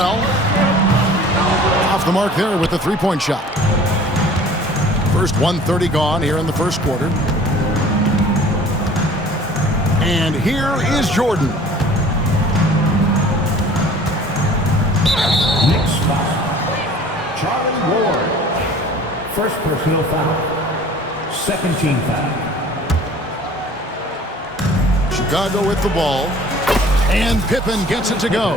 Sprewell. Off the mark there with the three-point shot. First 1:30 gone here in the first quarter. And here is Jordan. Next foul. Charlie Ward. First personal foul. Second team foul. Chicago with the ball. And Pippen gets it to go.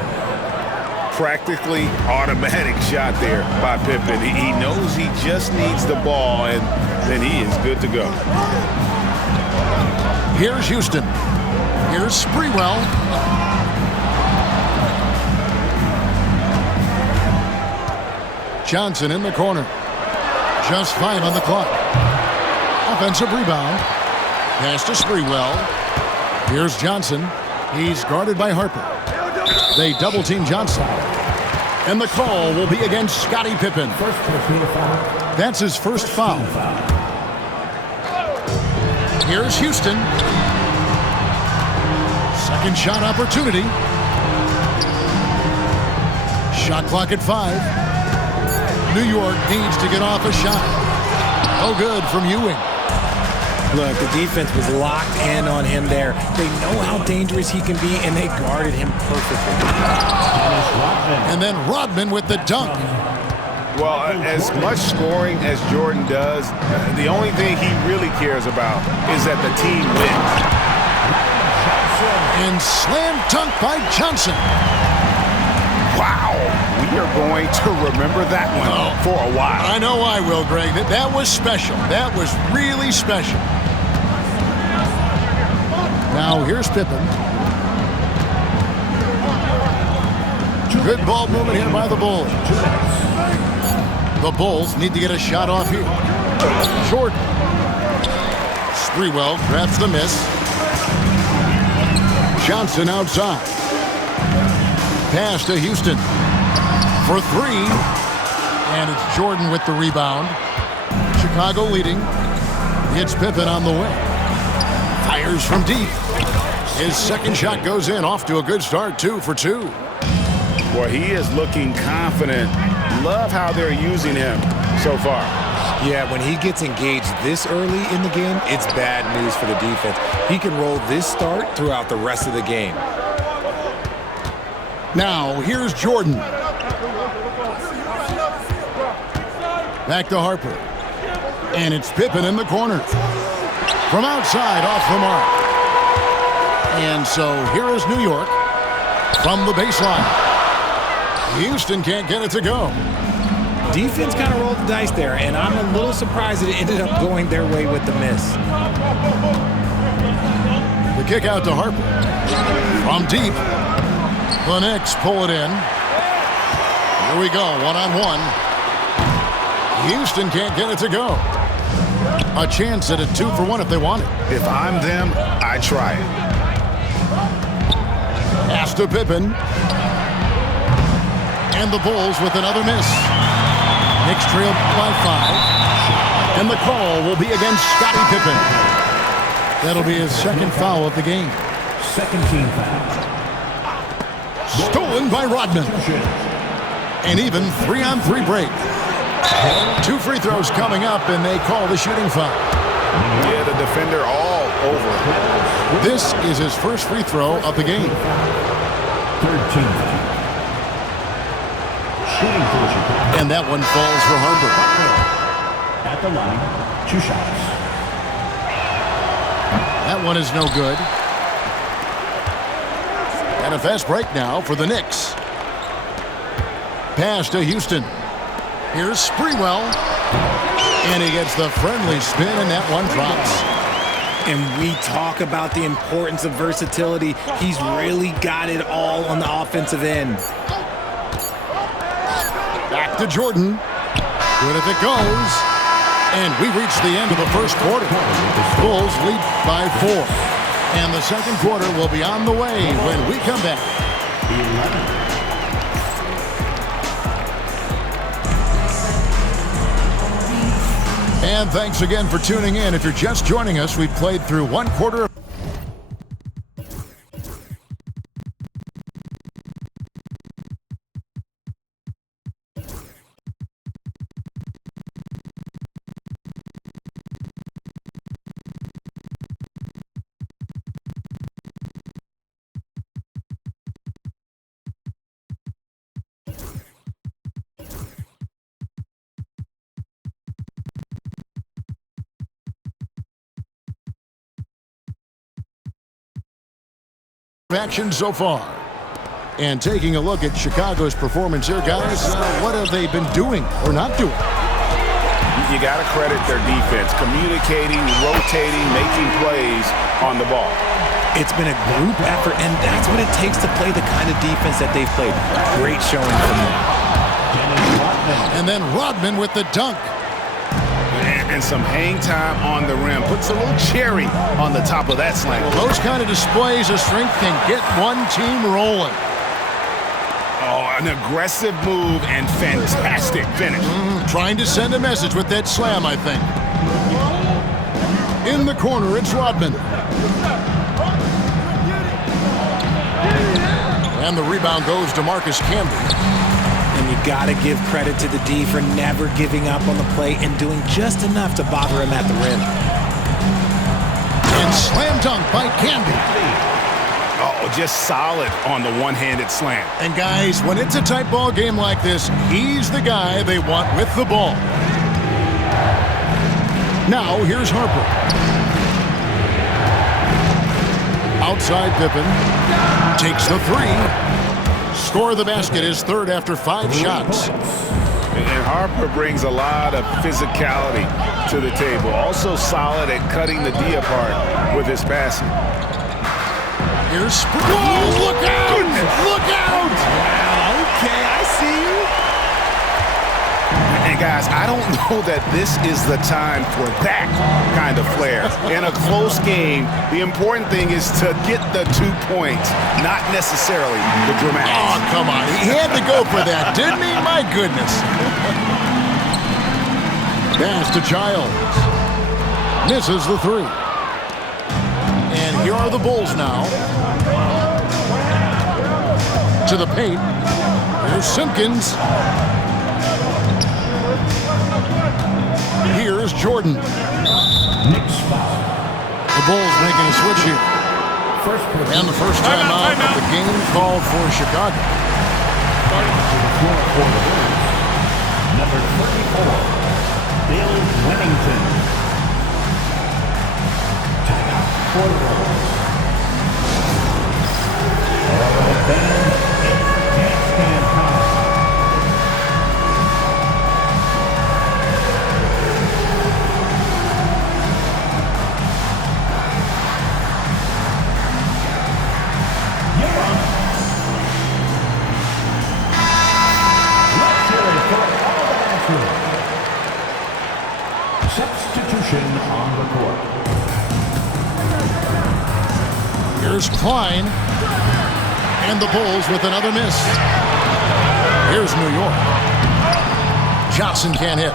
Practically automatic shot there by Pippen. He knows he just needs the ball, and then he is good to go. Here's Houston. Here's Sprewell. Johnson in the corner. Just 5 on the clock. Offensive rebound. Pass to Sprewell. Here's Johnson. He's guarded by Harper. They double-team Johnson. And the call will be against Scottie Pippen. First personal foul. That's his first foul. Here's Houston. Second shot opportunity. Shot clock at 5. New York needs to get off a shot. Oh, good from Ewing. Look, the defense was locked in on him there. They know how dangerous he can be, and they guarded him perfectly. And then Rodman with the dunk. Well, as much scoring as Jordan does, the only thing he really cares about is that the team wins. And slam dunk by Johnson. Wow, we are going to remember that one for a while. I know I will, Greg. That was special. That was really special. Now here's Pippen. Good ball movement here by the Bulls. The Bulls need to get a shot off here. Jordan. Sprewell grabs the miss. Johnson outside. Pass to Houston for 3. And it's Jordan with the rebound. Chicago leading. It's Pippen on the wing. Fires from deep. His second shot goes in. Off to a good start, 2 for 2. Well, he is looking confident. Love how they're using him so far. Yeah, when he gets engaged this early in the game, it's bad news for the defense. He can roll this start throughout the rest of the game. Now, here's Jordan. Back to Harper. And it's Pippen in the corner. From outside, off the mark. And so here is New York from the baseline. Houston can't get it to go. Defense kind of rolled the dice there, and I'm a little surprised that it ended up going their way with the miss. The kick out to Harper. From deep. The Knicks pull it in. Here we go, one-on-one. Houston can't get it to go. A chance at a 2 for 1 if they want it. If I'm them, I try it. Pass to Pippen. And the Bulls with another miss. Knicks trail by 5. And the call will be against Scottie Pippen. That'll be his second foul of the game. Second team foul. Stolen by Rodman. And even 3-on-3 break. 2 free throws coming up, and they call the shooting foul. Yeah, the defender all over. This is his first free throw of the game. Third team foul. Shooting for Chicago. And that one falls for Harper. At the line, 2 shots. That one is no good. And a fast break now for the Knicks. Pass to Houston. Here's Sprewell. And he gets the friendly spin, and that one drops. And we talk about the importance of versatility. He's really got it all on the offensive end. Back to Jordan. Good if it goes. And we reach the end of the first quarter. Bulls lead by 4. And the second quarter will be on the way when we come back. And thanks again for tuning in. If you're just joining us, we've played through one quarter of action so far. And taking a look at Chicago's performance here, guys, what have they been doing or not doing? You got to credit their defense, communicating, rotating, making plays on the ball. It's been a group effort, and that's what it takes to play the kind of defense that they've played. Great showing from them. And then Rodman with the dunk. And some hang time on the rim. Puts a little cherry on the top of that slam. Those kind of displays of strength can get one team rolling. Oh, an aggressive move and fantastic finish. Trying to send a message with that slam, I think. In the corner, it's Rodman. And the rebound goes to Marcus Camby. And you got to give credit to the D for never giving up on the play and doing just enough to bother him at the rim. And slam dunk by Camby. Oh, just solid on the one-handed slam. And guys, when it's a tight ball game like this, he's the guy they want with the ball. Now, here's Harper. Outside Pippen. Takes the three. Score of the basket is third after 5 shots. And Harper brings a lot of physicality to the table. Also solid at cutting the D apart with his passing. Here's Whoa, look out! Goodness. Look out! Wow, okay, I see you. And guys, I don't know that this is the time for that kind of flair. In a close game, the important thing is to get the 2 points, not necessarily the dramatics. Oh, come on. He had to go for that, didn't he? My goodness. Pass to Childs. Misses the three. And here are the Bulls now. To the paint. Here's Simpkins. Here's Jordan. Knicks foul. The Bulls making a switch here. First person And the first time out of the game called for Chicago. to the floor for the Bulls. Number 34, Bill Wennington. Timeout for the Bulls. All right, fans, it's handstand time. Substitution on the court. Here's Klein. And the Bulls with another miss. Here's New York. Johnson can't hit.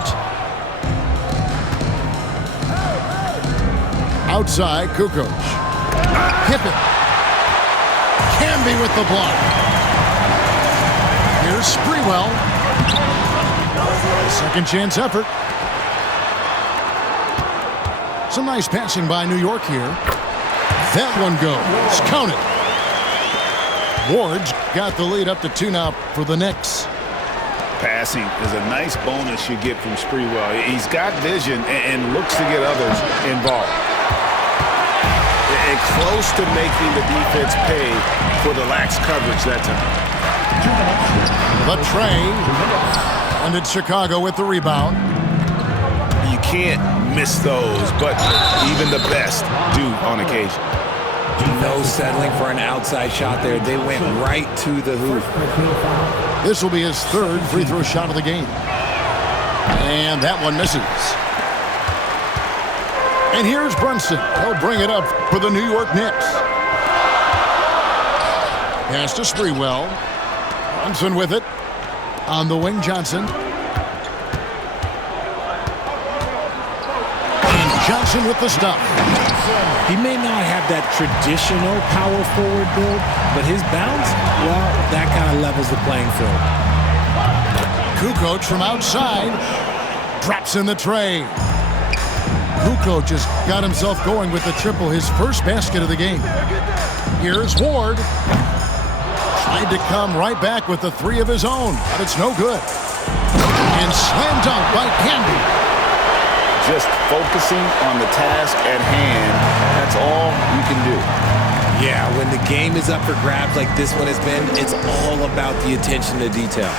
Outside, Kukoc. Pippen. Camby with the block. Here's Sprewell. Second chance effort. Some nice passing by New York here. That one goes. Count it. Ward's got the lead up to 2 now for the Knicks. Passing is a nice bonus you get from Sprewell. He's got vision and looks to get others involved. And close to making the defense pay for the lax coverage that time. The tray. And it's Chicago with the rebound. You can't miss those, but even the best do on occasion. No settling for an outside shot there. They went right to the hoop. This will be his third free throw shot of the game. And that one misses. And here's Brunson. He'll bring it up for the New York Knicks. Pass to Sprewell. Brunson with it. On the wing, Johnson. And Johnson with the stop. He may not have that traditional power forward build, but his bounce, well, that kind of levels the playing field. Kukoc from outside. Drops in the tray. Kukoc just got himself going with the triple, his first basket of the game. Here's Ward. Tried to come right back with the three of his own, but it's no good. And slam dunk by Camby. Just focusing on the task at hand, that's all you can do. Yeah, when the game is up for grabs like this one has been, it's all about the attention to detail.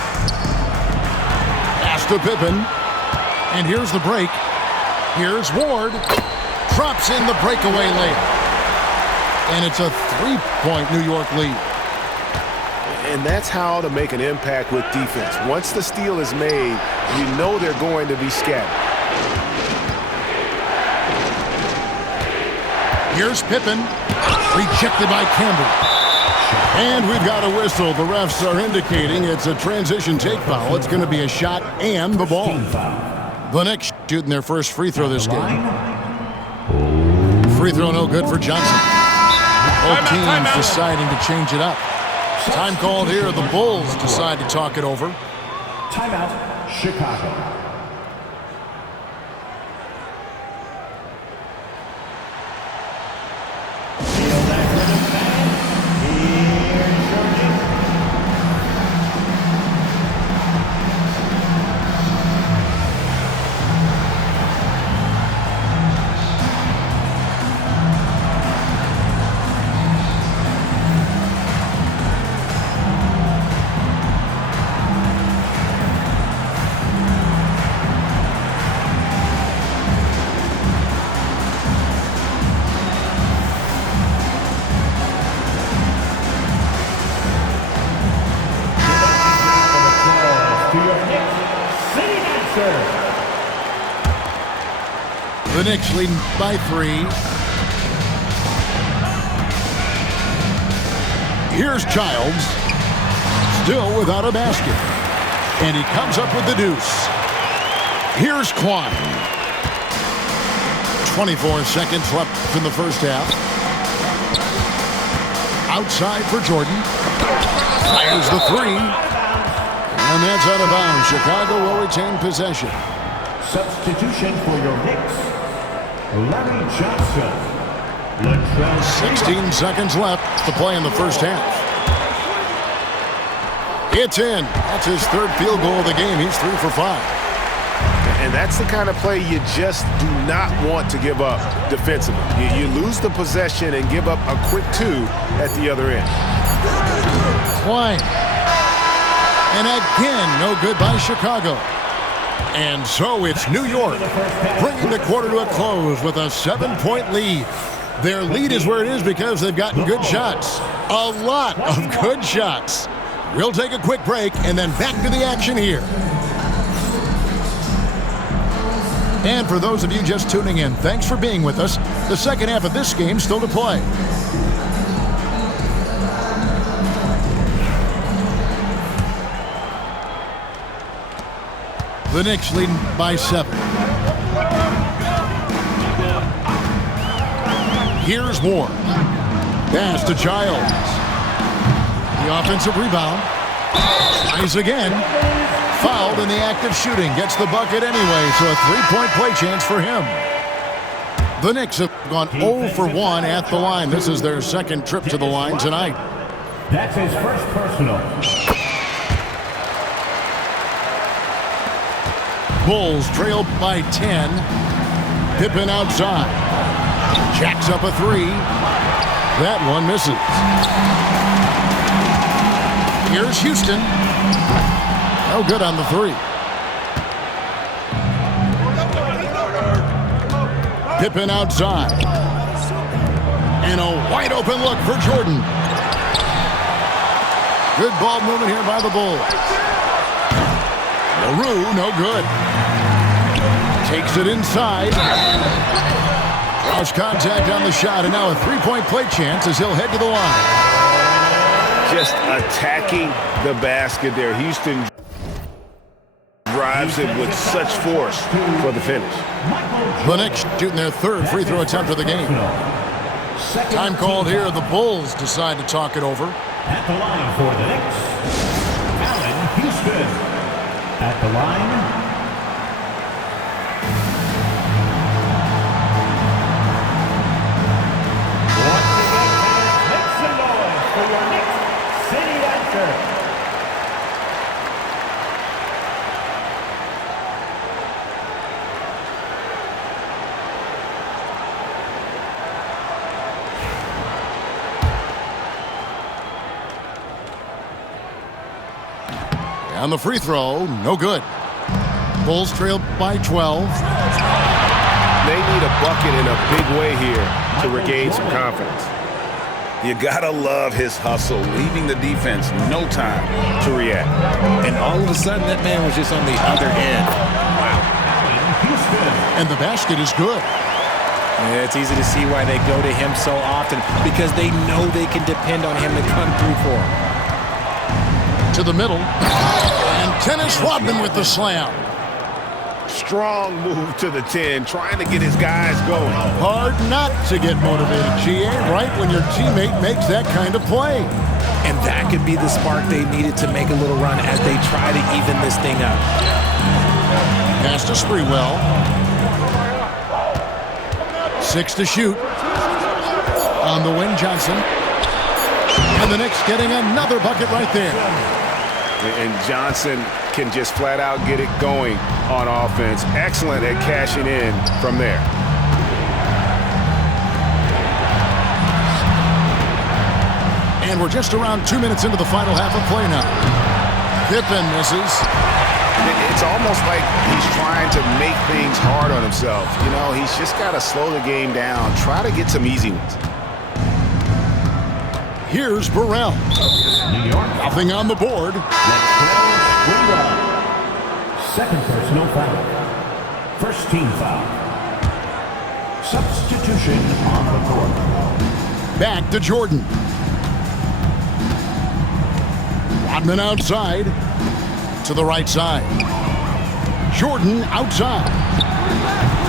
Pass to Pippen. And here's the break. Here's Ward. Drops in the breakaway layup. And it's a 3-point New York lead. And that's how to make an impact with defense. Once the steal is made, you know they're going to be scattered. Here's Pippen. Rejected by Campbell. And we've got a whistle. The refs are indicating it's a transition take foul. It's going to be a shot and the ball. The Knicks shooting their first free throw this game. Free throw no good for Johnson. Both teams deciding to change it up. Time called here. The Bulls decide to talk it over. Timeout, Chicago. The Knicks leading by 3. Here's Childs. Still without a basket. And he comes up with the deuce. Here's Kline. 24 seconds left in the first half. Outside for Jordan. Fires the 3. And that's out of bounds. Chicago will retain possession. Substitution for your Knicks, Larry Johnson. 16 seconds left to play in the first half. It's in. That's his third field goal of the game. He's 3 for 5. And that's the kind of play you just do not want to give up defensively. You lose the possession and give up a quick 2 at the other end. Kline. And again, no good by Chicago. And so it's New York bringing the quarter to a close with a 7-point lead. Their lead is where it is because they've gotten good shots. A lot of good shots. We'll take a quick break and then back to the action here. And for those of you just tuning in, thanks for being with us. The second half of this game still to play. The Knicks leading by 7. Here's Ward. Pass to Childs. The offensive rebound. Tries again. Fouled in the act of shooting. Gets the bucket anyway, so a 3-point play chance for him. The Knicks have gone 0 for 1 at the line. This is their second trip to the line tonight. That's his first personal. Bulls trail by 10. Pippen outside. Jacks up a 3. That one misses. Here's Houston. No good on the 3. Pippen outside. And a wide open look for Jordan. Good ball movement here by the Bulls. LaRue, no good. Takes it inside. Cross contact on the shot, and now a 3-point play chance as he'll head to the line. Just attacking the basket there. Houston drives it with such force for the finish. The Knicks shooting their third free throw attempt of the game. Time called here. The Bulls decide to talk it over. At the line for the Knicks, Allen Houston. At the line, make some noise for your Knicks City Answer. And the free throw, no good. Bulls trail by 12. They need a bucket in a big way here to regain some confidence. You gotta love his hustle, leaving the defense no time to react. And all of a sudden, that man was just on the other end. Wow. And the basket is good. Yeah, it's easy to see why they go to him so often, because they know they can depend on him to come through for them. To the middle. And Dennis Rodman with the slam. Strong move to the 10, trying to get his guys going. Hard not to get motivated, GA, right when your teammate makes that kind of play. And that could be the spark they needed to make a little run as they try to even this thing up. Pass to Sprewell. 6 to shoot. On the wing, Johnson. And the Knicks getting another bucket right there. And Johnson can just flat out get it going on offense. Excellent at cashing in from there. And we're just around 2 minutes into the final half of play now. Pippen misses. It's almost like he's trying to make things hard on himself. You know, he's just got to slow the game down. Try to get some easy ones. Here's Burrell. New York. Nothing on the board. Second personal foul. First team foul. Substitution on the court. Back to Jordan. Rodman outside. To the right side. Jordan outside.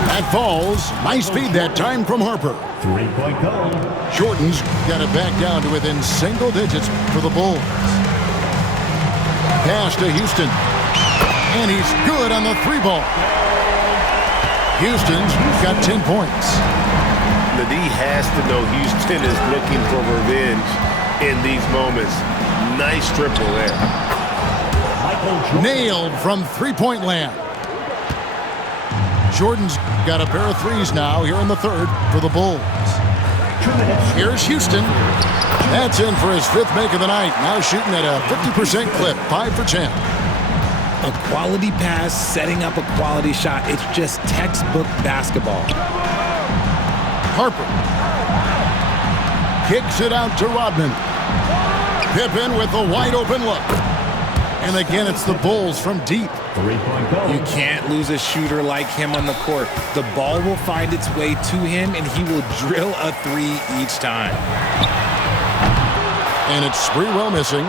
That falls. Nice feed that time from Harper. 3-point goal. Jordan's got it back down to within single digits for the Bulls. Pass to Houston. And he's good on the 3-ball. Houston's got 10 points. The D has to know Houston is looking for revenge in these moments. Nice triple there. Nailed from three-point land. Jordan's got a pair of threes now here in the third for the Bulls. Here's Houston. That's in for his 5th make of the night. Now shooting at a 50% clip, 5 for 10. A quality pass, setting up a quality shot. It's just textbook basketball. Harper kicks it out to Rodman. Pippen with a wide open look. And again, it's the Bulls from deep. 3-point goal. You can't lose a shooter like him on the court. The ball will find its way to him, and he will drill a 3 each time. And it's Sprewell missing.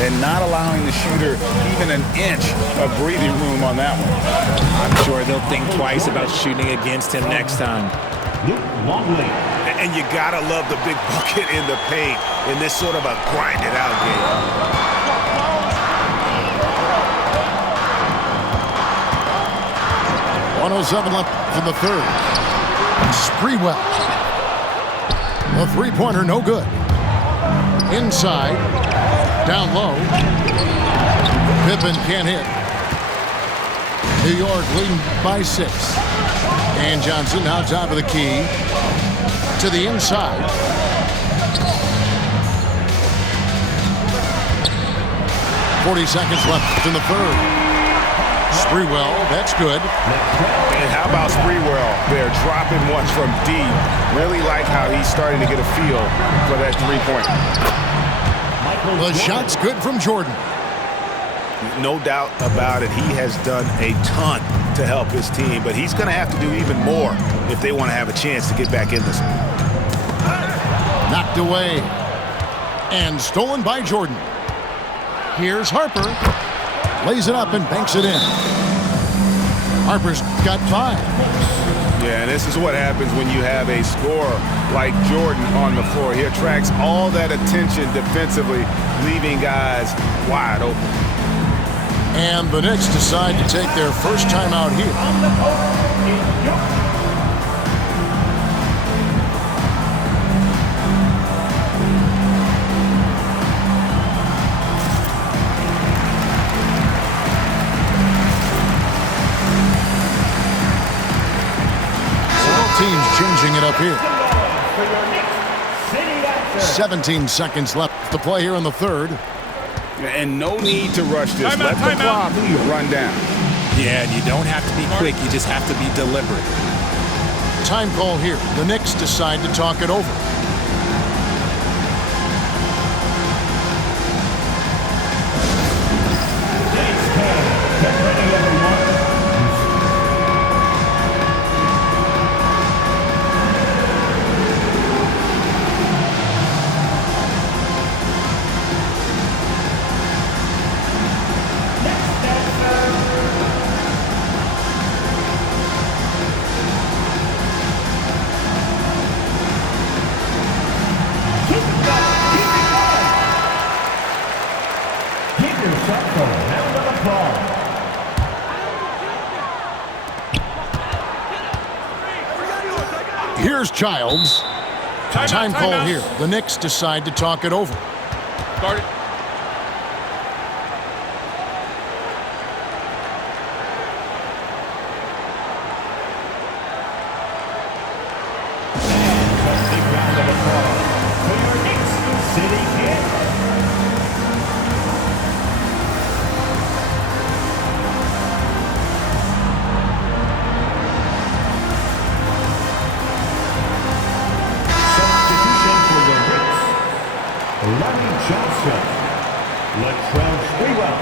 And not allowing the shooter even an inch of breathing room on that one. I'm sure they'll think twice about shooting against him next time. Luke Longley. And you got to love the big bucket in the paint in this sort of a grinded-out game. 1:07 left in the third. Sprewell. The three-pointer, no good. Inside. Down low. Pippen can't hit. New York leading by 6. And Johnson now top of the key. To the inside. .40 seconds left in the third. Sprewell, that's good. And how about Sprewell? They're dropping ones from deep. Really like how he's starting to get a feel for that 3-point. The shot's good from Jordan. No doubt about it. He has done a ton to help his team, but he's going to have to do even more if they want to have a chance to get back in this one. Knocked away. And stolen by Jordan. Here's Harper. Lays it up and banks it in. Harper's got 5. Yeah, and this is what happens when you have a scorer like Jordan on the floor. He attracts all that attention defensively, leaving guys wide open. And the Knicks decide to take their first time out here. Teams changing it up here. 17 seconds left to play here in the third. And no need to rush this. Let the clock run down. Yeah, and you don't have to be quick. You just have to be deliberate. Time call here. The Knicks decide to talk it over. Get ready, everyone. Here's Childs. Time call here. The Knicks decide to talk it over. Start it. Big round of applause for your Knicks City Kid. Substitution for the Knicks. Lonnie Johnson, Latrell Sprewell,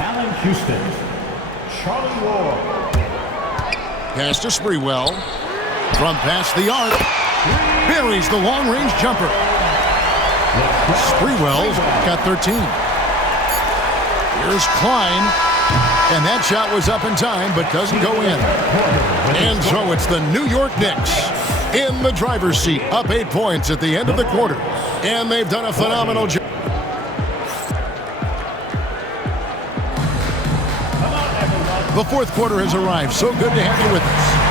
Allen Houston, Charlie Ward. Pass to Sprewell. From past the arc. Buries the long-range jumper. Sprewell's got 13. Here's Klein. And that shot was up in time, but doesn't go in. And so it's the New York Knicks in the driver's seat, up 8 points at the end of the quarter. And they've done a phenomenal job. The fourth quarter has arrived. So good to have you with us.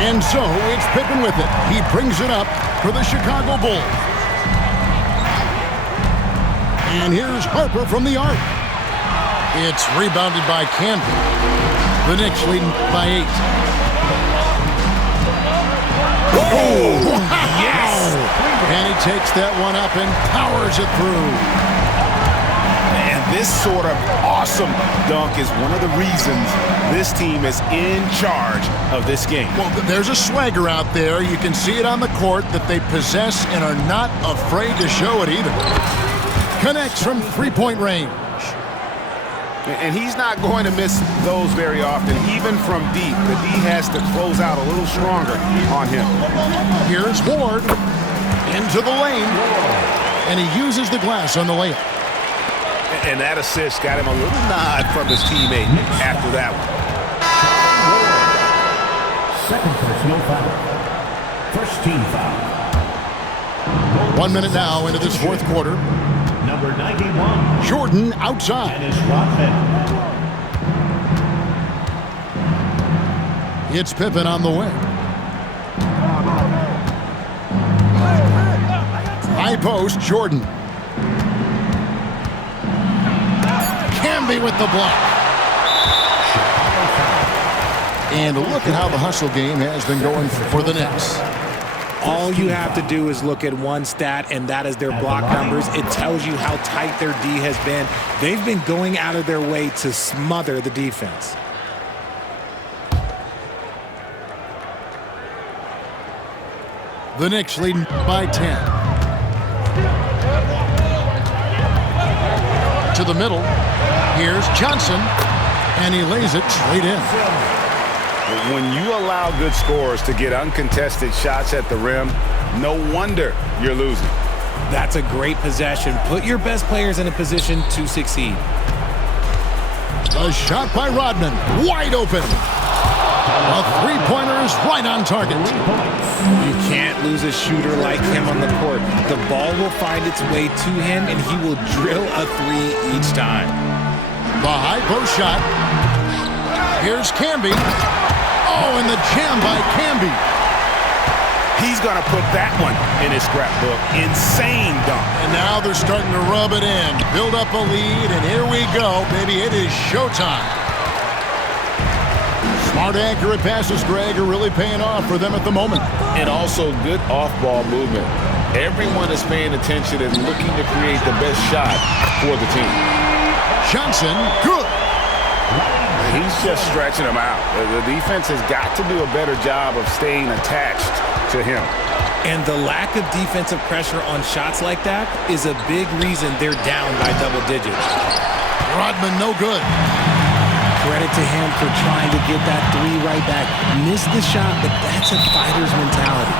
And so it's Pippen with it. He brings it up for the Chicago Bulls. And here's Harper from the arc. It's rebounded by Camby. The Knicks leading by 8. Oh, yes! And he takes that one up and powers it through. This sort of awesome dunk is one of the reasons this team is in charge of this game. Well, there's a swagger out there. You can see it on the court that they possess and are not afraid to show it either. Connects from three-point range. And he's not going to miss those very often, even from deep. The D has to close out a little stronger on him. Here's Ward into the lane, and he uses the glass on the layup. And that assist got him a little nod from his teammate after that one. Second personal foul. First team foul. 1 minute now into this fourth quarter. Number 91. Jordan outside. Dennis Rodman. It's Pippen on the wing. High post, Jordan. Camby with the block. And look at how the hustle game has been going for the Knicks. All you have to do is look at one stat, and that is their block numbers. It tells you how tight their D has been. They've been going out of their way to smother the defense. The Knicks leading by 10. To the middle. Here's Johnson, and he lays it straight in. When you allow good scorers to get uncontested shots at the rim, no wonder you're losing. That's a great possession. Put your best players in a position to succeed. A shot by Rodman, wide open. A three-pointer is right on target. You can't lose a shooter like him on the court. The ball will find its way to him, and he will drill a three each time. The high post shot. Here's Camby. Oh, and the jam by Camby. He's going to put that one in his scrapbook. Insane dunk. And now they're starting to rub it in. Build up a lead, and here we go, baby. It is showtime. Smart, accurate passes, Greg, are really paying off for them at the moment. And also good off-ball movement. Everyone is paying attention and looking to create the best shot for the team. Johnson, good. He's just stretching them out. The defense has got to do a better job of staying attached to him. And the lack of defensive pressure on shots like that is a big reason they're down by double digits. Rodman, no good. Credit to him for trying to get that three right back. Missed the shot, but that's a fighter's mentality.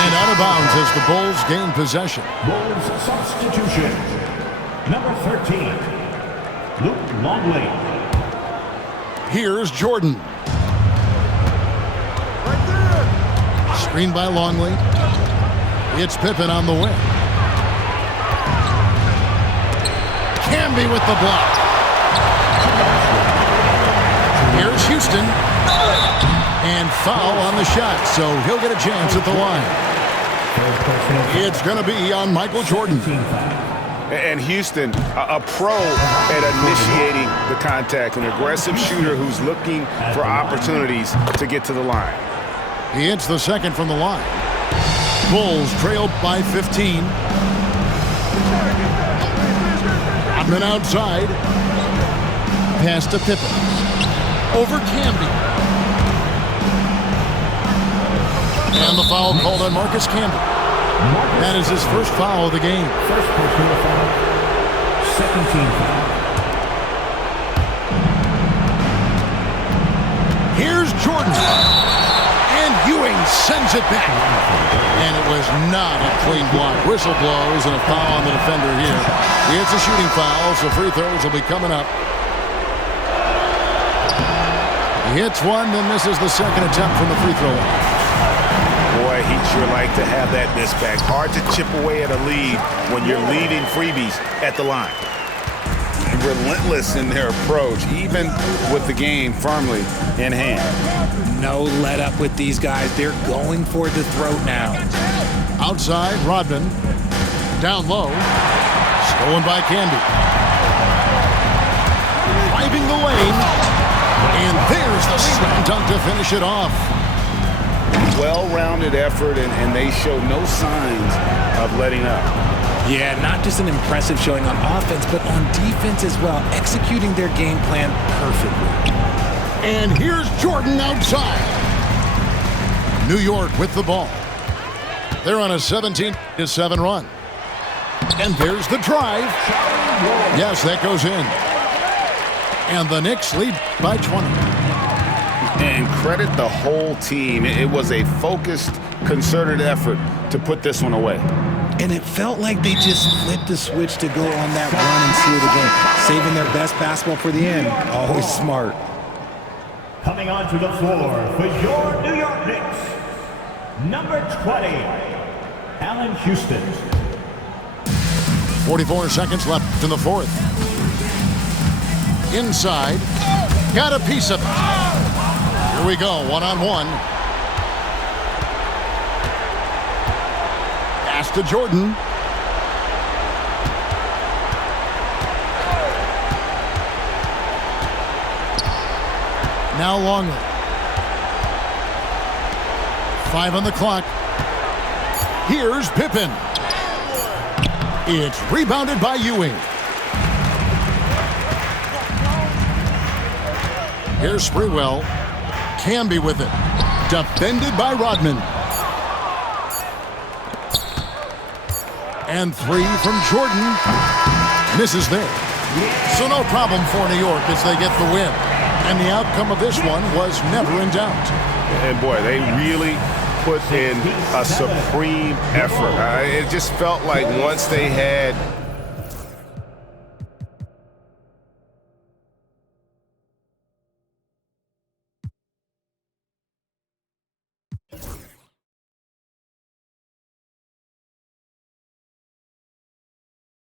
And out of bounds as the Bulls gain possession. Bulls substitution. Number 13, Luke Longley. Here's Jordan. Screen by Longley. It's Pippen on the wing. Camby with the block. Here's Houston. And foul on the shot, so he'll get a chance at the line. It's going to be on Michael Jordan. And Houston, a pro at initiating the contact, an aggressive shooter who's looking for opportunities to get to the line. He hits the second from the line. Bulls trailed by 15. Rodman outside. Pass to Pippen. Over Camby. And the foul called on Marcus Camby. That is his first foul of the game. First personal foul, second team foul. Here's Jordan. And Ewing sends it back. And it was not a clean block. Whistle blows and a foul on the defender here. It's a shooting foul, so free throws will be coming up. He hits one, then misses the second attempt from the free throw line. Boy, he'd sure like to have that miss back. Hard to chip away at a lead when you're leaving freebies at the line. Relentless in their approach, even with the game firmly in hand. No let up with these guys. They're going for the throat now. Outside, Rodman. Down low. Stolen by Camby. Driving the lane. And there's the slam dunk to finish it off. Well-rounded effort, and they show no signs of letting up. Yeah, not just an impressive showing on offense, but on defense as well, executing their game plan perfectly. And here's Jordan outside. New York with the ball. They're on a 17-7 run. And there's the drive. Yes, that goes in. And the Knicks lead by 20. And credit the whole team. It was a focused, concerted effort to put this one away. And it felt like they just flipped the switch to go on that run and seal the game, saving their best basketball for the end. Always smart. Coming onto the floor for your New York Knicks, number 20, Allen Houston. 44 seconds left in the fourth. Inside. Got a piece of it. Here we go, one-on-one. Pass to Jordan. Now Longley. 5 on the clock. Here's Pippen. It's rebounded by Ewing. Here's Sprewell. Camby with it. Defended by Rodman. And 3 from Jordan. Misses there. So no problem for New York as they get the win. And the outcome of this one was never in doubt. And boy, they really put in a supreme effort. It just felt like once they had